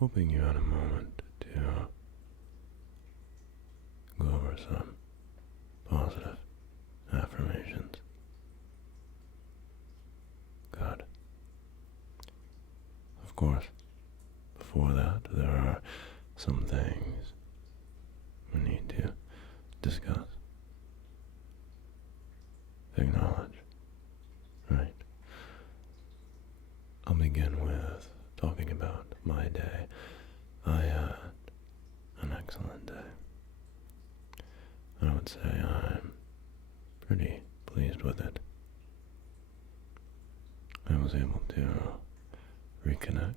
hoping you had a moment to go over some positive affirmations. Good. Of course, before that, there are some things we need to discuss, acknowledge, right? I'll begin with talking about my day. I had an excellent day. I would say I'm pretty pleased with it. I was able to reconnect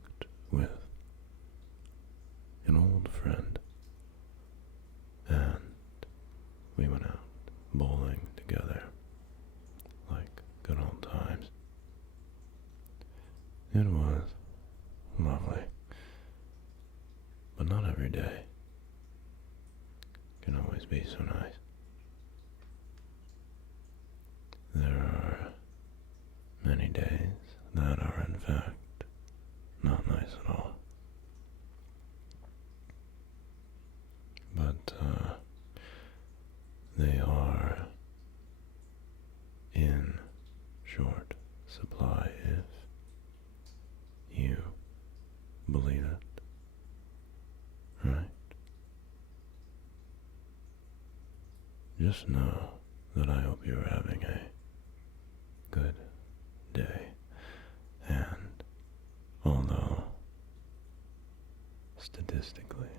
with an old friend, and we went out bowling together like good old times. It was lovely, but not every day can always be so nice. There are many days that are in fact not nice at all. But they are in short supply if you believe it, right? Just know that I hope you're having a good day, and although statistically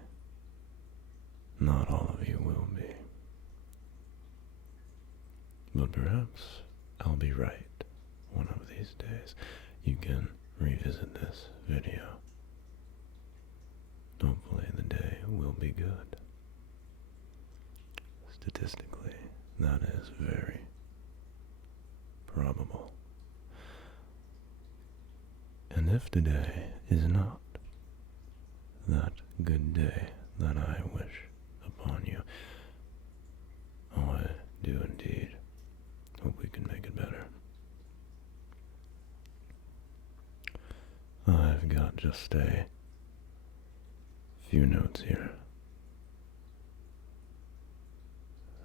not all of you will be, but perhaps I'll be right one of these days. You can revisit this video. Hopefully the day will be good. Statistically, that is very probable. And if today is not that good day that I wish upon you, I do indeed hope we can make it better. I've got just a few notes here.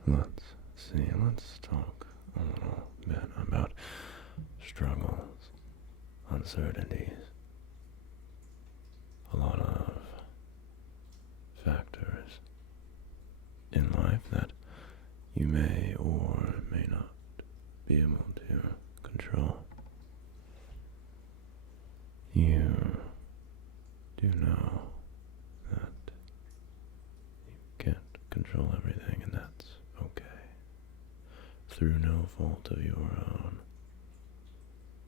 Let's see, let's talk a little bit about struggles, uncertainties, a lot of factors in life that you may or may not be able to control. You do know that you can't control everything, and that's okay. Through no fault of your own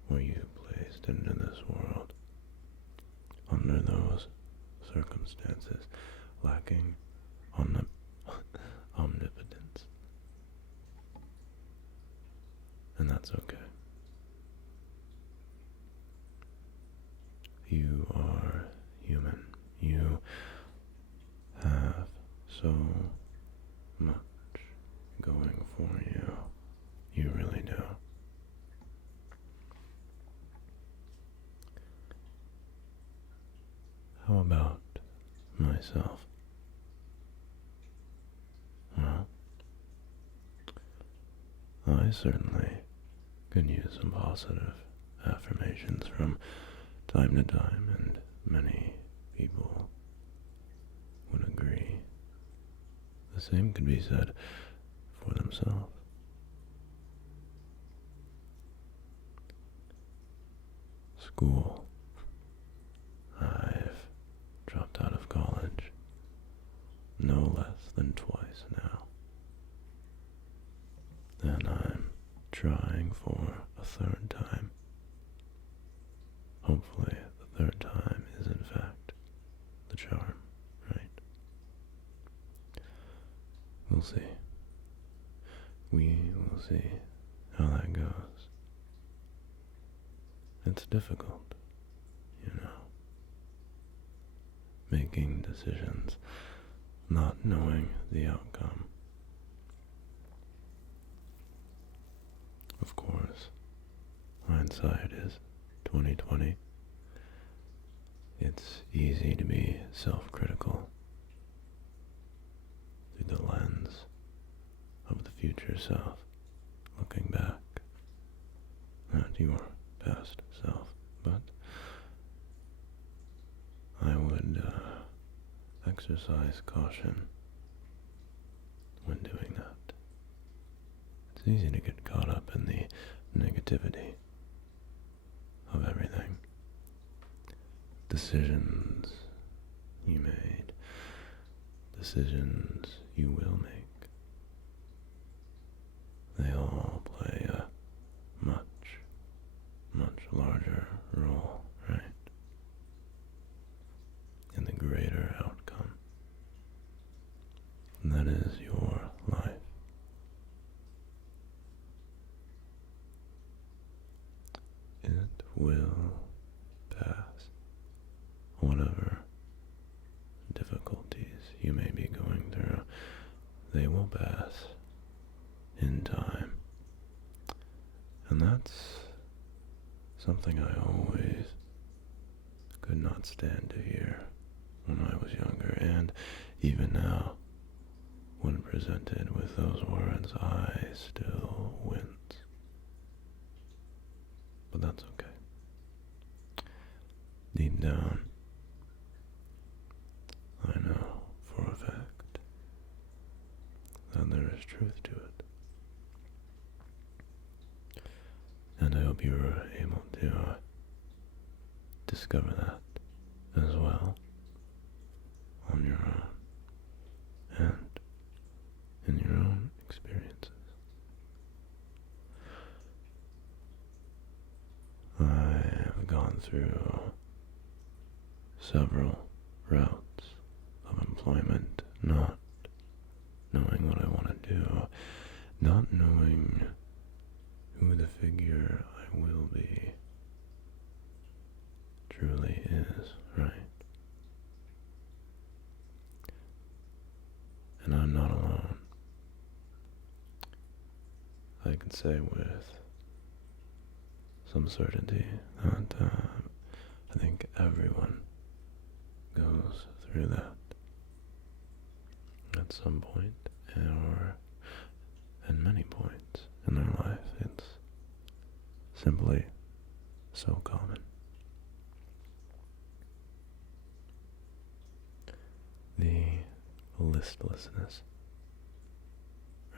were you placed into this world under those circumstances, lacking omnipotence. And that's okay. You are human. You have so much going for you. You really do. How about myself? Well, I certainly could use some positive affirmations from time to time, and many people would agree. The same could be said for themselves. School. I've dropped out of college no less than twice now. And I'm trying for a third time. Hopefully the third time is in fact the charm, right? We'll see. We will see how that goes. It's difficult, you know, making decisions, not knowing the outcome. Of course, hindsight is 20/20. It's easy to be self-critical through the lens of the future self, looking back at your past self, but I would exercise caution when doing that. It's easy to get caught up in the negativity of everything. Decisions you made, decisions you will make, they all play a much, much larger role, right? In the greater outcome. And that is your life. It will pass. Whatever difficulties you may be going through, they will pass in time. And that's something I always could not stand to hear when I was younger, and even now, when presented with those words, I still wince. But that's okay. Deep down, I know for a fact that there is truth to it. And I hope you were able to discover that as well on your own and in your own experiences. I have gone through several routes of employment, not knowing what I want to do, not knowing who the figure I will be truly is, right? And I'm not alone. I can say with some certainty that I think everyone goes through that at some point, or at many points in their life. It's simply so common. The listlessness,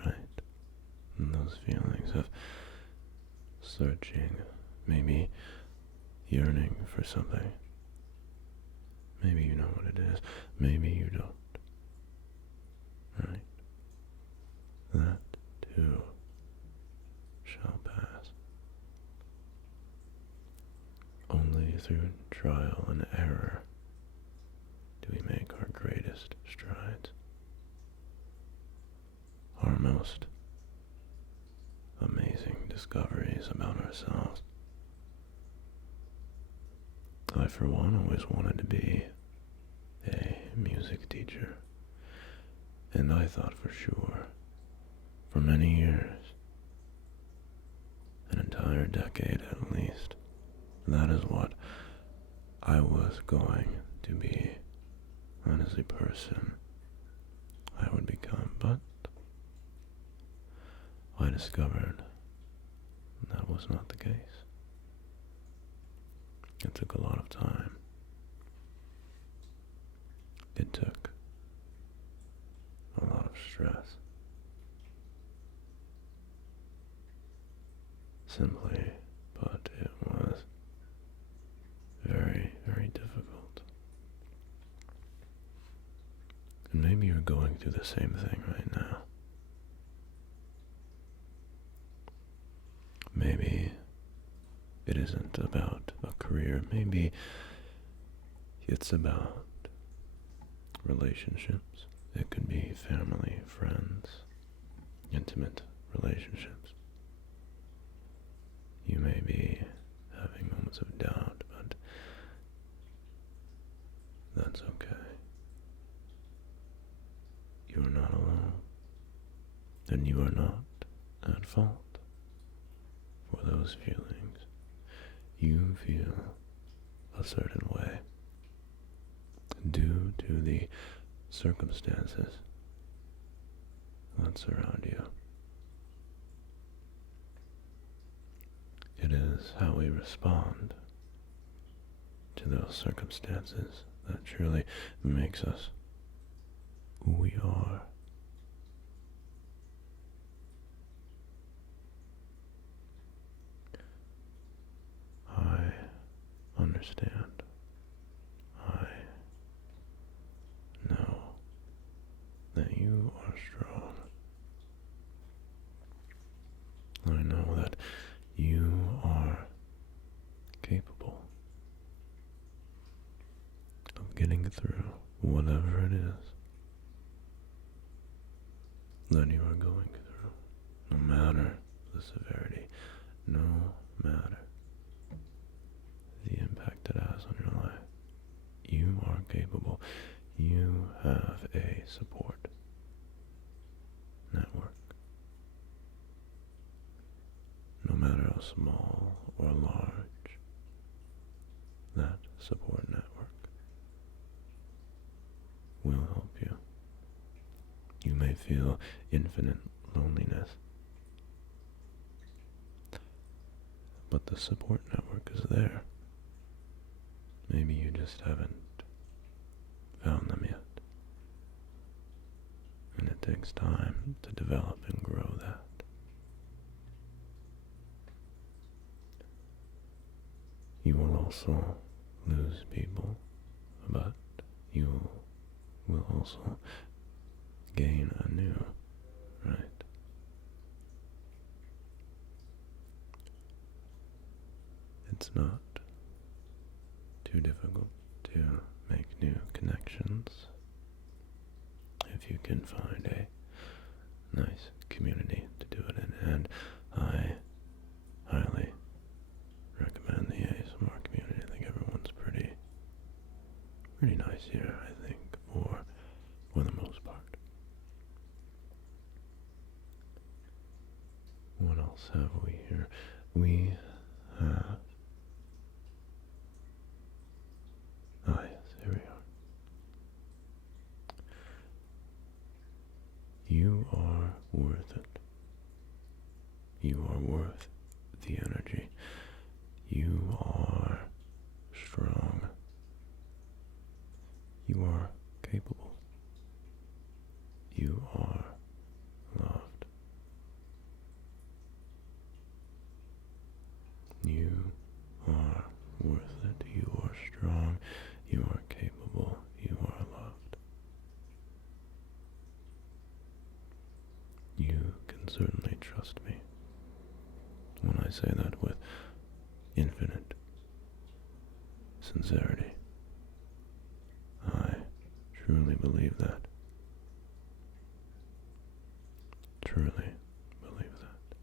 right? And those feelings of searching, maybe yearning for something. Maybe you know what it is, maybe you don't. Right? That too shall pass. Only through trial and error do we make our greatest strides, our most amazing discoveries about ourselves. I, for one, always wanted to be a music teacher, and I thought for sure, for many years, an entire decade at least, that is what I was going to be. That is the person I would become, but I discovered that was not the case. It took a lot of time. It took a lot of stress. Simply put, it was very, very difficult. And maybe you're going through the same thing right now. Maybe it isn't about a career. Maybe it's about relationships. It could be family, friends, intimate relationships. You may be having moments of doubt, but that's okay. You are not alone, and you are not at fault for those feelings. You feel a certain way, due to the circumstances that surround you. It is how we respond to those circumstances that truly makes us who we are. I understand. I know that you are strong. I know that you are capable of getting through whatever it is that you are going through, no matter the severity, no matter the impact it has on your life. You are capable. You have a support network. No matter how small or large that support network will help you. You may feel infinite loneliness, but the support network is there. Maybe you just haven't found them yet. And it takes time to develop and grow that. You will also lose people, but you will also gain anew, right? It's not too difficult to make new connections if you can find a nice community to do it in, and I highly recommend the ASMR community. I think everyone's pretty nice here, I think, for the most part. What else have we here? We have... Ah, yes, here we are. You are worth it. You are worth the energy. You are strong. You are capable. You are loved. You are worth it. You are strong. You are capable. You are loved. You can certainly trust me when I say that with infinite sincerity. I truly believe that. Truly believe that.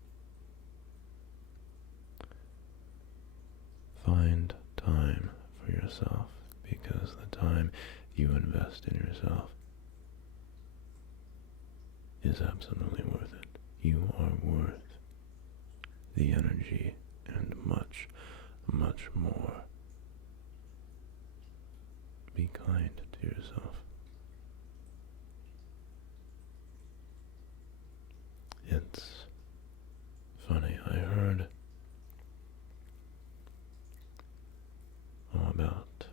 Find time for yourself, because the time you invest in yourself is absolutely worth it. You are worth the energy and much, much more. Be kind to yourself. It's funny, I heard about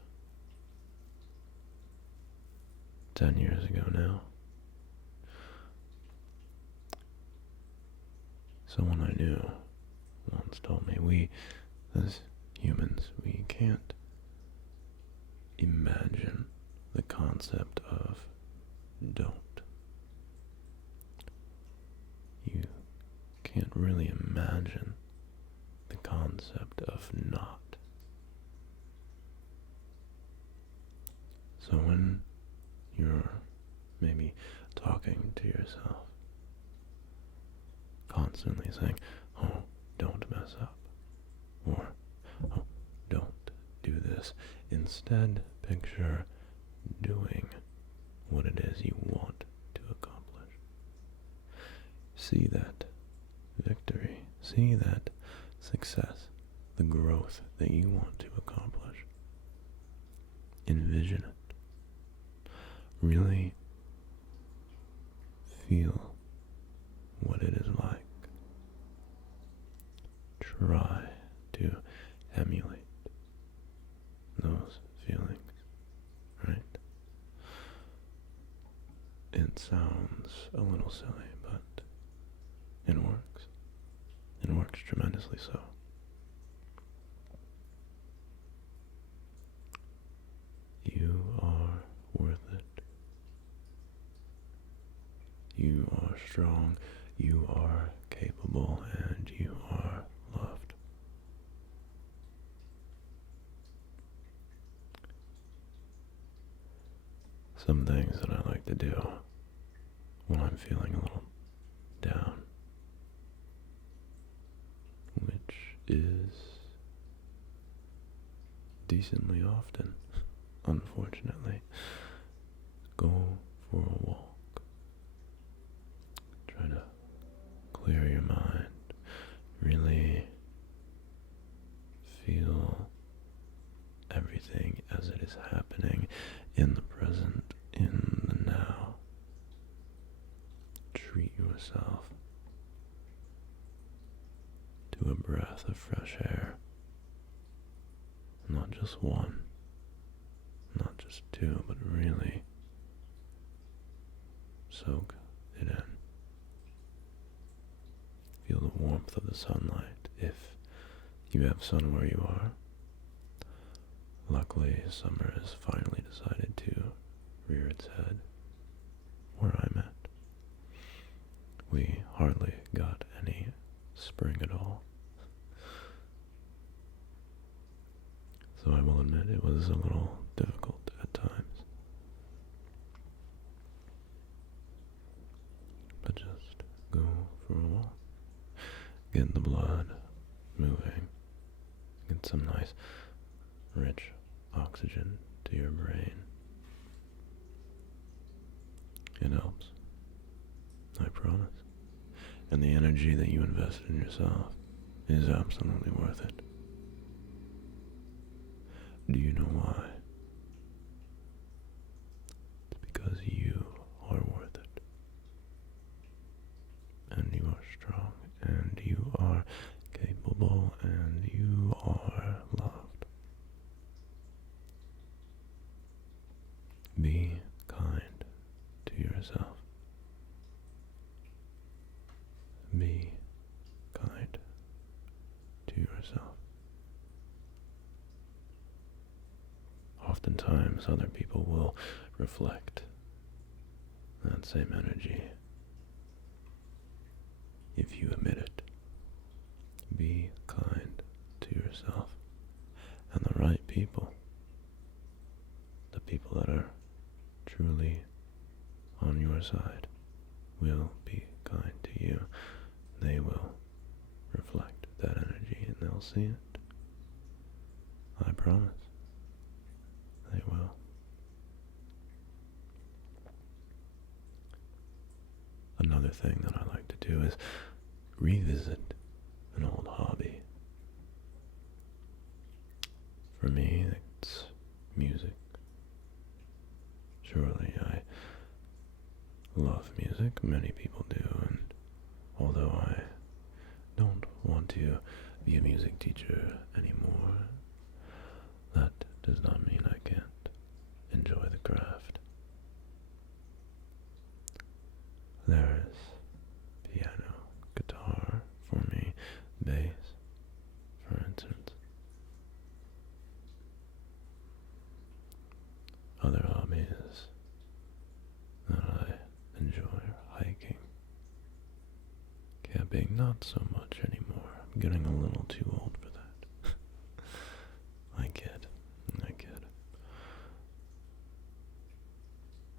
10 years ago now, someone I knew once told me, we, as humans, we can't imagine the concept of don't. You can't really imagine the concept of not. So when you're maybe talking to yourself, constantly saying, oh, don't mess up, or oh, don't do this, instead picture doing what it is you want to accomplish. See that victory, see that success, the growth that you want to accomplish. Envision it. really feel what it is like. Try to emulate those feelings, right? It sounds a little silly, but it works. It works tremendously so. You are worth it. You are strong, you are capable, and you are loved. Some things that I like to do when I'm feeling a little down, which is decently often, unfortunately, go for a walk. Try to clear your mind, really feel everything as it is happening in the present, in the now. Treat yourself to a breath of fresh air. Not just one, not just two, but really soak it in. Feel the warmth of the sunlight if you have sun where you are. Luckily, summer has finally decided to rear its head where I'm at. We hardly got any spring at all. So I will admit it was a little difficult at times. But just go for a walk. Get the blood moving. Get some nice, rich oxygen to your brain. It helps. I promise. And the energy that you invested in yourself is absolutely worth it. Do you know why? It's because you are worth it. And you are strong, and you are capable, and you are loved. Be kind to yourself. Be kind to yourself. Oftentimes, other people will reflect that same energy if you emit it. Be kind to yourself. And the right people, the people that are truly on your side, will be kind to you. They will reflect that energy and they'll see it. I promise. They will. Another thing that I like to do is revisit an old hobby. For me, it's music. Surely I love music, many people do, and although I don't want to be a music teacher anymore, that does not mean I can't enjoy the craft. There's piano, guitar for me, bass, for instance. Other hobbies that I enjoy are hiking, camping, not so much anymore. I'm getting a little too old for that. I kid.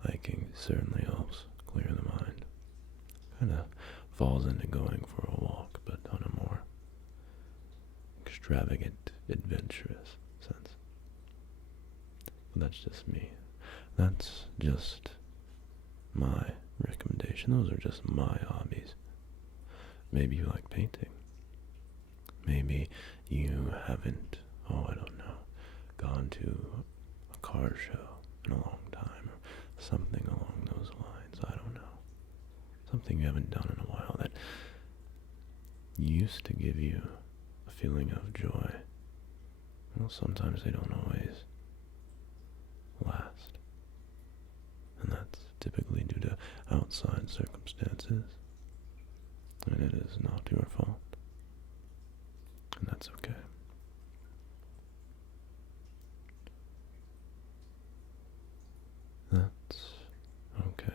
Hiking certainly helps clear the mind. Kinda falls into going for a walk, but on a more extravagant, adventurous sense. But that's just me. That's just my recommendation. Those are just my hobbies. Maybe you like painting. Maybe you haven't, I don't know, gone to a car show in a long time, or something along those lines. I don't know. Something you haven't done in a while that used to give you a feeling of joy. Well, sometimes they don't always last. And that's typically due to outside circumstances. And it is not your fault. And that's okay. That's okay.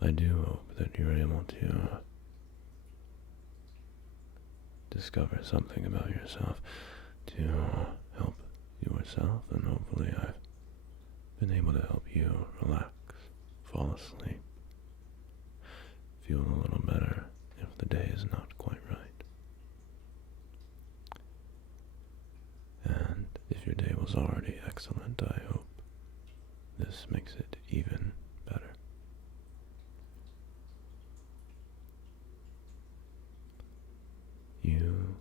I do hope that you're able to discover something about yourself to help yourself, and hopefully I've been able to help you relax, fall asleep, feel a little better if the day is not quite right. And if your day was already excellent, I hope this makes it even better. You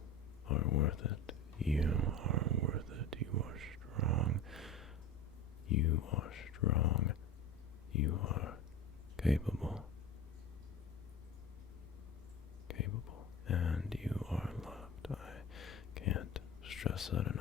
are worth it. You are worth it. You are strong. You are strong. You are capable. Capable. And you are loved. I can't stress that enough.